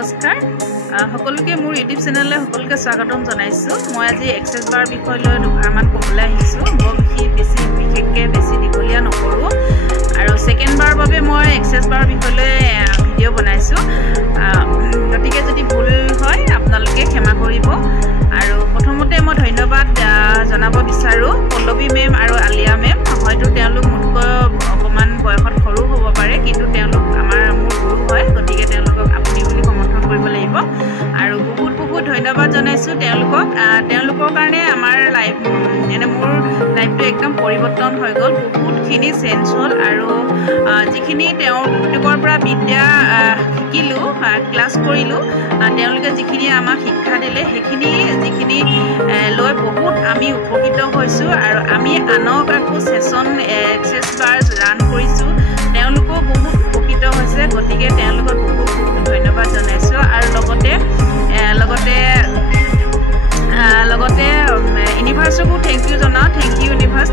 নমস্কাৰ সকলোকে মোৰ ইউটিউব চেনেললৈ সকলোকে স্বাগতম জনাইছো মই আজি এক্সেস বাৰ বিষয় লৈ দুখামান ক'বলৈ আহিছো বৰ বিশেষকৈ বেছি দীঘলীয়া নকৰো আৰু সেকেন্ড বাৰ বাবে মই এক্সেস বাৰ বিষয় লৈ ভিডিঅ' বনাইছো গতিকে যদি ভুল হয় আপোনালোকে ক্ষমা কৰিব আৰু প্ৰথমতে মই ধন্যবাদ জনাব বিচাৰো পল্লৱী মেম আৰু আলিয়া মেম হয়তো তেওঁলোক মোতকৈ অকমান বয়সত সৰু হ'ব পাৰে কিন্তু তেওঁলোক আমাৰ মোৰ গুৰু হয় গতিকে তেওঁলোকক আপুনি বুলি সমৰ্থন কৰিব লাগিব আৰু বহুত ধন্যবাদ জনাইছো তেওঁলোকৰ কাৰণে আমাৰ লাইফ মানে মোৰ লাইফটো একদম পৰিৱৰ্তন হৈ গ'ল বহুতখিনি চেঞ্জ হ'ল আৰু যিখিনি তেওঁলোকৰ পৰা বিদ্যা শিকিলো ক্লাছ কৰিলো তেওঁলোকে যিখিনি আমাক শিক্ষা দিলে সেইখিনি যিখিনি লৈ বহুত আমি উপকৃত হৈছো আৰু আমি আনক আকৌ সেশন এক্সেস বাৰ ৰান কৰিছো তেওঁলোকো বহুত উপকৃত হৈছে গতিকে তেওঁলোকক বহুত ধন্যবাদ জনাইছো আৰু লগতে ইউনিভাৰ্সকো থ্যাংক ইউ জনাও থ্যাংক ইউ ইউনিভাৰ্স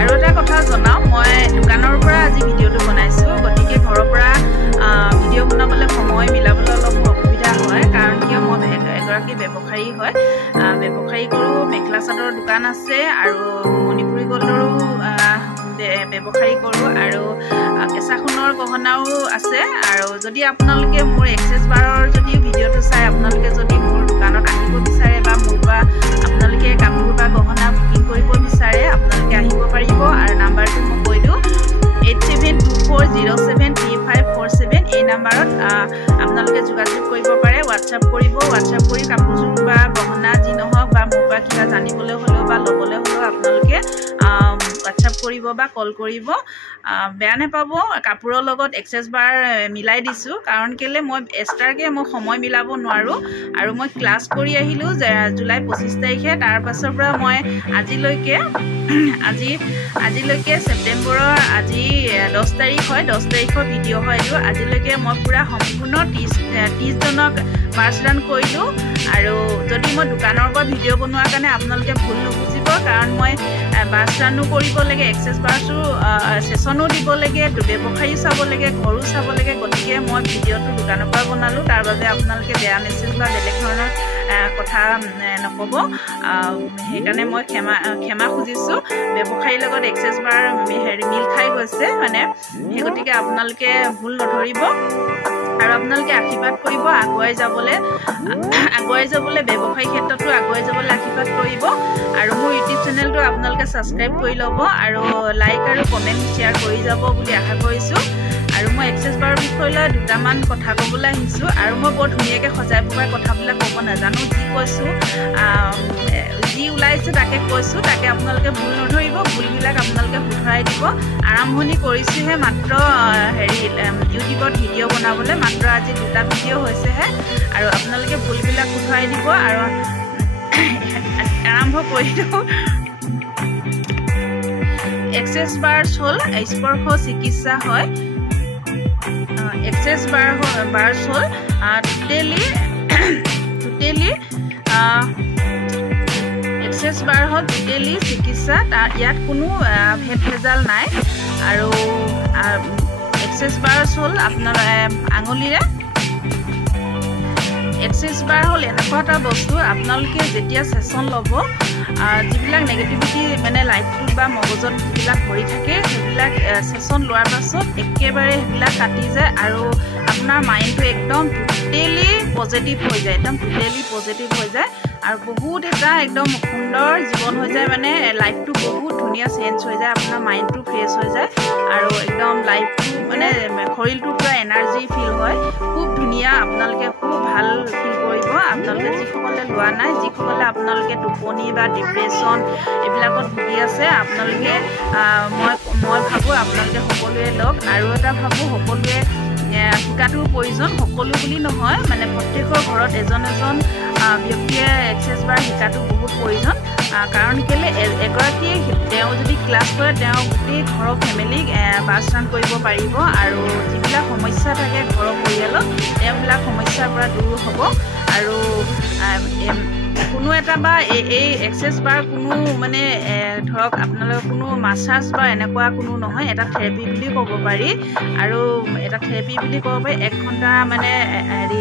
আৰু এটা কথা জনাও মই দোকানৰ পৰা আজি ভিডিঅ'টো বনাইছো গতিকে ঘৰৰ পৰা ভিডিঅ' বনাবলৈ সময় মিলাবলৈ অলপ অসুবিধা হয় কাৰণ কিয় মই এগৰাকী ব্যৱসায়ী হয় ব্যৱসায়ী কৰো মেখেলা চাদৰ দোকান আছে আৰু মণিপুৰী গল্ডৰো ব্যৱসায়ী কৰো আৰু কেঁচা সোণৰ গহনাও আছে আৰু যদি আপোনালোকে মোৰ এক্সেস বাৰৰ যদি ভিডিঅ'টো চাই আপোনালোকে যদি মোৰ দোকানত আহিব বিচাৰে বা মোৰ পৰা আপোনালোকে কাপোৰ বা গহনা বুকিং কৰিব বিচাৰে আপোনালোকে আহিব পাৰিব আৰু নাম্বাৰটো মই কৈ দিওঁ 8724073547 এই নাম্বাৰত আপোনালোকে যোগাযোগ কৰিব পাৰে হোৱাটছআপ কৰি কাপোৰযোৰ বা গহনা যি নহওক বা মোৰ পৰা কিবা জানিবলৈ হ'লেও বা ল'বলৈ হ'লেও আপোনালোকে হোৱাটছআপ কৰিব বা কল কৰিব বেয়া নাপাব কাপোৰৰ লগত এক্সেস বাৰ মিলাই দিছো কাৰণ কেলে মই এক্সট্ৰাকে মই সময় মিলাব নোৱাৰো আৰু মই ক্লাছ কৰি আহিলো জুলাই 25 তাৰিখে তাৰ পাছৰ পৰা মই আজিলৈকে ছেপ্টেম্বৰৰ আজি 10 তাৰিখ হয় 10 তাৰিখৰ ভিডিঅ' হয় এইটো আজিলৈকে মই পুৰা সম্পূৰ্ণ 30 জনক বাছ ৰান কৰিলো আৰু যদি মই দোকানৰ পৰা ভিডিঅ' বনোৱাৰ কাৰণে আপোনালোকে ভুল নুবুজিব কাৰণ মই বাছ ৰানো কৰিব লাগে এক্সেস বাৰছো সেশনো দিব লাগে ব্যৱসায়ী চাব লাগে ঘৰো চাব লাগে গতিকে মই ভিডিঅ'টো দোকানৰ পৰা বনালো তাৰ বাবে আপোনালোকে বেয়া মেছেজ বা বেলেগ ধৰণৰ কথা নক'ব সেইকাৰণে মই ক্ষমা খুজিছো ব্যৱসায়ীৰ লগত এক্সেস বাৰ মিল খাই গৈছে মানে সেই গতিকে আপোনালোকে ভুল নধৰিব আৰু আপোনালোকে আশীৰ্বাদ কৰিব আগুৱাই যাবলৈ ব্যৱসায়িক ক্ষেত্ৰতো আগুৱাই যাবলৈ আশীৰ্বাদ কৰিব আৰু মোৰ ইউটিউব চেনেলটো আপোনালোকে ছাবস্ক্ৰাইব কৰি ল'ব আৰু লাইক আৰু কমেণ্ট শ্বেয়াৰ কৰি যাব বুলি আশা কৰিছোঁ আৰু মই এক্সেস বাৰৰ বিষয় লৈ দুটামান কথা ক'বলৈ আহিছোঁ আৰু মই বৰ ধুনীয়াকৈ সজাই পকাই কথাবিলাক ক'ব নাজানো যি কৈছোঁ যি ওলাইছে তাকে কৈছোঁ তাকে আপোনালোকে ভুল নধৰিব ভুলবিলাক আপোনালোকে শুধৰাই দিব আৰম্ভণি কৰিছোঁহে মাত্ৰ ইউটিউবত ভিডিঅ' বনাবলৈ মাত্ৰ আজি 2টা ভিডিঅ' হৈছেহে আৰু আপোনালোকে ভুলবিলাক শুধৰাই দিব আৰু আৰম্ভ কৰি দিওঁ এক্সেস বাৰ হ'ল স্পৰ্শ চিকিৎসা হয় এক্সেস বাৰ হ'ল টোটেলি এক্সেস বাৰ হ'ল টোটেলি চিকিৎসা ইয়াত কোনো ভেজাল নাই আৰু এক্সেস বাৰ হ'ল আপোনাৰ আঙুলিৰে এক্সেস বাৰ হ'ল এনেকুৱা এটা বস্তু আপোনালোকে যেতিয়া সেশন ল'ব যিবিলাক নেগেটিভিটি মানে লাইফটোত বা মগজত যিবিলাক ভৰি থাকে সেইবিলাক সেশন লোৱাৰ পাছত একেবাৰে সেইবিলাক কাটি যায় আৰু আপোনাৰ মাইণ্ডটো একদম টোটেলি পজিটিভ হৈ যায় আৰু বহুত এটা একদম সুন্দৰ জীৱন হৈ যায় মানে লাইফটো বহুত ধুনীয়া চেঞ্জ হৈ যায় আপোনাৰ মাইণ্ডটো ফ্ৰেছ হৈ যায় আৰু একদম লাইফটো মানে শৰীৰটো পুৰা এনাৰ্জি ফিল হয় খুব ধুনীয়া আপোনালোকে খুব ভাল ফিল কৰিব আপোনালোকে যিসকলে লোৱা নাই যিসকলে আপোনালোকে টোপনি বা ডিপ্ৰেশ্যন এইবিলাকত ভুগি আছে আপোনালোকে মই ভাবোঁ আপোনালোকে সকলোৱে লওক আৰু এটা ভাবোঁ সকলোৱে শিকাটোৰ প্ৰয়োজন সকলো বুলি নহয় মানে প্ৰত্যেকৰ ঘৰত এজন ব্যক্তিয়ে এক্সেস বাৰ শিকাটো বহুত প্ৰয়োজন কাৰণ কেলে এগৰাকীয়ে তেওঁ যদি ক্লাছ কৰে তেওঁ গোটেই ঘৰৰ ফেমিলিক বাছ ৰান কৰিব পাৰিব আৰু যিবিলাক সমস্যা থাকে ঘৰৰ পৰিয়ালত তেওঁবিলাক সমস্যাৰ পৰা দূৰ হ'ব আৰু কোনো এটা বা এই এক্সেছ বাৰ কোনো মানে ধৰক আপোনালোকৰ কোনো মাছাজ বা এনেকুৱা কোনো নহয়, এটা থেৰাপি বুলি ক'ব পাৰি। আৰু এটা থেৰাপি বুলি ক'ব পাৰি। 1 ঘণ্টা মানে হেৰি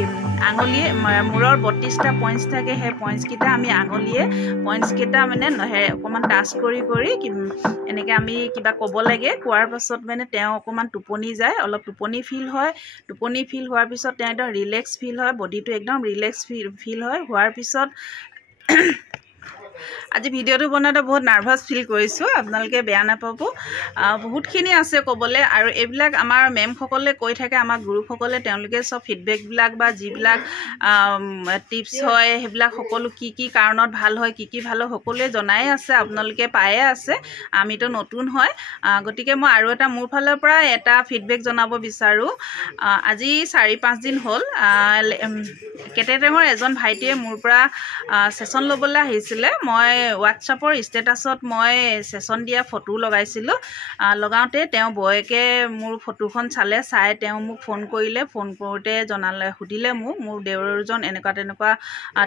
আঙুলিয়ে মূৰৰ 32টা পইণ্টছ থাকে, সেই পইণ্টছকেইটা আমি আঙুলিয়ে পইণ্টছকেইটা মানে অকণমান টাচ কৰি এনেকৈ আমি কিবা ক'ব লাগে। কোৱাৰ পাছত মানে তেওঁ অকণমান টোপনি যায়, অলপ টোপনি ফিল হয়। টোপনি ফিল হোৱাৰ পিছত তেওঁ একদম ৰিলেক্স ফিল হয়, বডিটো একদম ৰিলেক্স ফিল হয়। হোৱাৰ পিছত আজি ভিডিঅ'টো বনাওঁতে বহুত নাৰ্ভাছ ফিল কৰিছোঁ, আপোনালোকে বেয়া নাপাব। বহুতখিনি আছে ক'বলৈ, আৰু এইবিলাক আমাৰ মেমসকলে কৈ থাকে, আমাৰ গুৰুসকলে তেওঁলোকে চব ফিডবেকবিলাক বা যিবিলাক টিপছ হয় সেইবিলাক সকলো কি কাৰণত ভাল হয়, কি ভাল হয় সকলোৱে জনাই আছে, আপোনালোকে পায়ে আছে। আমিতো নতুন হয়, গতিকে মই আৰু এটা মোৰ ফালৰ পৰা এটা ফিডবেক জনাব বিচাৰোঁ। আজি 4-5 দিন হ'ল কেটেটেঙৰ এজন ভাইটিয়ে মোৰ পৰা ছেশ্যন ল'বলৈ আহিছিলে। মই হোৱাটছআপৰ ষ্টেটাছত মই ছেশ্যন দিয়া ফটো লগাইছিলোঁ। লগাওঁতে তেওঁ বয়েকে মোৰ ফটোখন চাই তেওঁ মোক ফোন কৰিলে। ফোন কৰোঁতে সুধিলে মোৰ দেউৰজন এনেকুৱা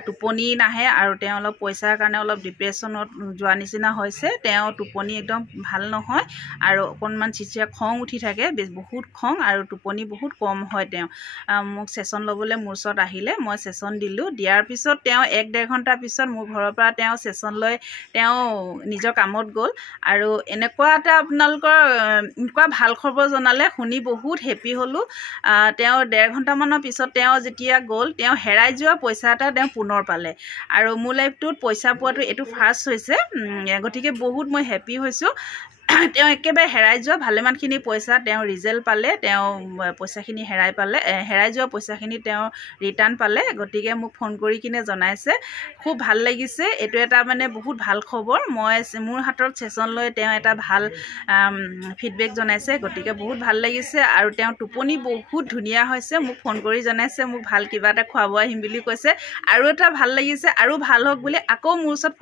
টোপনি নাহে, আৰু তেওঁ অলপ পইচাৰ কাৰণে অলপ ডিপ্ৰেশ্যনত যোৱা নিচিনা হৈছে। তেওঁ টোপনি একদম ভাল নহয়, আৰু অকণমান চিচিয়া খং উঠি থাকে, বহুত খং, আৰু টোপনি বহুত কম হয়। তেওঁ মোক ছেশ্যন ল'বলৈ মোৰ ওচৰত আহিলে, মই ছেশ্যন দিলোঁ। দিয়াৰ পিছত তেওঁ 1-1.5 ঘণ্টাৰ পিছত মোৰ ঘৰৰ পৰা তেওঁ ছেশ্যন লৈ তেওঁ নিজৰ কামত গ'ল। আৰু এনেকুৱা এটা আপোনালোকৰ এনেকুৱা ভাল খবৰ জনালে, শুনি বহুত হেপী হ'লোঁ। তেওঁ 1.5 ঘণ্টামানৰ পিছত তেওঁ যেতিয়া গ'ল, তেওঁ হেৰাই যোৱা পইচা এটা তেওঁ পুনৰ পালে। আৰু মোৰ লাইফটোত পইচা পোৱাটো এইটো ফাৰ্ষ্ট হৈছে, গতিকে বহুত মই হেপী হৈছোঁ। তেওঁ একেবাৰে হেৰাই যোৱা ভালেমানখিনি পইচা তেওঁ ৰিজাল্ট পালে, তেওঁ পইচাখিনি হেৰাই যোৱা পইচাখিনি তেওঁ ৰিটাৰ্ণ পালে। গতিকে মোক ফোন কৰি কিনে জনাইছে, খুব ভাল লাগিছে। এইটো এটা মানে বহুত ভাল খবৰ। মোৰ হাতত ছেশ্যন লৈ তেওঁ এটা ভাল ফিডবেক জনাইছে, গতিকে বহুত ভাল লাগিছে। আৰু তেওঁ টোপনি বহুত ধুনীয়া হৈছে, মোক ফোন কৰি জনাইছে, মোক ভাল কিবা এটা খুৱাব আহিম বুলি কৈছে। আৰু এটা ভাল লাগিছে, আৰু ভাল হওক বুলি আকৌ মোৰ ওচৰত